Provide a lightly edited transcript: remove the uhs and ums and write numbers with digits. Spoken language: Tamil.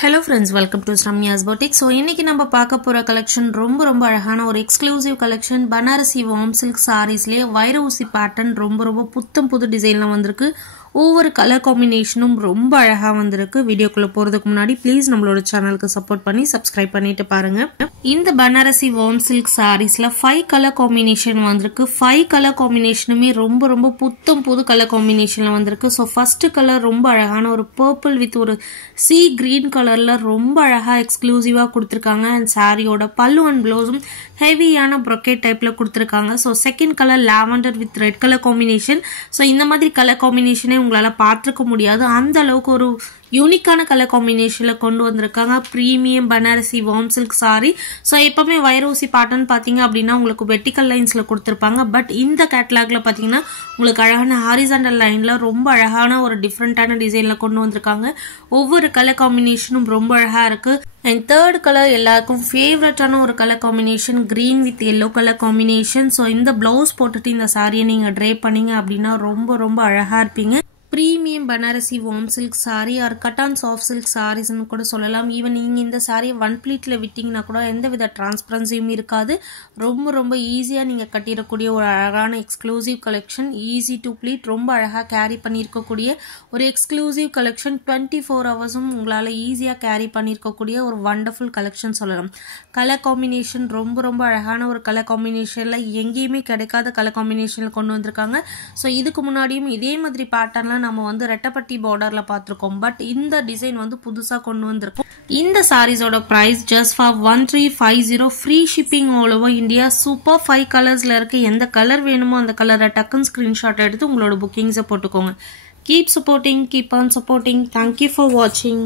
Hello friends, welcome to Ramya's Boutique. So இன்னைக்கு நம்ம பார்க்க போற கலெக்ஷன் ரொம்ப அழகான ஒரு exclusive collection Banarasi warm silk சாரீஸ்லயே வைர ஊசி பேட்டர்ன் ரொம்ப புத்தம் புது டிசைன்ல வந்திருக்கு. ஒவ்வொரு கலர் காம்பினேஷனும் ரொம்ப அழகா வந்திருக்கு. வீடியோக்குள்ள போறதுக்கு முன்னாடி ப்ளீஸ் நம்மளோட சேனலுக்கு சப்போர்ட் பண்ணி சப்ஸ்கிரைப் பண்ணிட்டு பாருங்க. இந்த பனாரசி வார்ம் சில்க் சாரீஸ்ல 5 கலர் காம்பினேஷன் வந்திருக்கு. 5 கலர் காம்பினேஷனுமே ரொம்ப புத்தம் புது கலர் காம்பினேஷன்ல வந்திருக்கு. ஸோ ஃபர்ஸ்ட் கலர் ரொம்ப அழகான ஒரு பர்பிள் வித் ஒரு சி கிரீன் கலர்ல ரொம்ப அழகா எக்ஸ்க்ளூசிவா கொடுத்திருக்காங்க. அண்ட் சாரியோட பல்லு அண்ட் ப்ளவுஸும் ஹெவியான ப்ரொக்கேட் டைப்ல கொடுத்திருக்காங்க. So second colour lavender with red colour combination. So இந்த மாதிரி கலர் காம்பினேஷனே உங்களால பார்த்துக்க முடியாது. அந்த அளவுக்கு ஒரு யூனிக்கான கலர் காம்பினேஷன்ல கொண்டு வந்திருக்காங்க. Premium Banarasi warm silk sorry. So எப்பவுமே வைர ஊசி பேட்டர்ன் பாத்தீங்க அப்படின்னா உங்களுக்கு வெர்டிகல் லைன்ஸ்ல கொடுத்திருப்பாங்க. பட் இந்த கேட்டலாக்ல பாத்தீங்கன்னா உங்களுக்கு அழகான ஹாரிசான்டல் லைன்ல ரொம்ப அழகான ஒரு டிஃப்ரெண்டான டிசைன்ல கொண்டு வந்திருக்காங்க. ஒவ்வொரு கலர் காம்பினேஷனும் ரொம்ப அழகா இருக்கு. அண்ட் தேர்ட் கலர் எல்லாருக்கும் ஃபேவரட்டான ஒரு colour combination green with yellow colour combination. So இந்த பிளவுஸ் போட்டுட்டு இந்த சாரியை நீங்க ட்ரே பண்ணீங்க அப்படின்னா ரொம்ப அழகா இருப்பீங்க. Premium Banarasi warm silk sari or cotton soft silk சாரீஸ்னு கூட சொல்லலாம். ஈவன் நீங்க இந்த சாரியை 1 பிளீட்ல விட்டீங்கன்னா கூட எந்த வித டிரான்ஸ்பரன்சியும் இருக்காது. ரொம்ப ஈஸியா நீங்க கட்டிடக்கூடிய ஒரு அழகான exclusive collection. Easy to pleat, ரொம்ப அழகா கேரி பண்ணியிருக்கக்கூடிய ஒரு எக்ஸ்க்ளூசிவ் கலெக்ஷன். 24 ஹவர்ஸும் உங்களால ஈஸியா கேரி பண்ணியிருக்கக்கூடிய ஒரு வண்டர்ஃபுல் கலெக்ஷன் சொல்லலாம். கலர் காம்பினேஷன் ரொம்ப அழகான ஒரு கலர் காம்பினேஷன்ல எங்கேயுமே கிடைக்காத கலர் காம்பினேஷன்ல கொண்டு வந்திருக்காங்க. ஸோ இதுக்கு முன்னாடியும் இதே மாதிரி பேட்டர்ன்ல நம்ம வந்து ரெட்டப்பட்டி பார்டர்ல பார்த்திருக்கோம். பட் இந்த டிசைன் வந்து புதுசா கொண்டு வந்திருக்கோம். இந்த சாரீஸோட price just for 1350. Free shipping all over India. Super 5 கலர்ஸ்ல இருக்கு. எந்த கலர் வேணுமோ அந்த கலரை டக்குன்னு ஸ்கிரீன்ஷாட் எடுத்து உங்களோட புக்கிங்ஸை போட்டுக்கோங்க. Keep supporting, keep on supporting. Thank you for வாட்சிங்.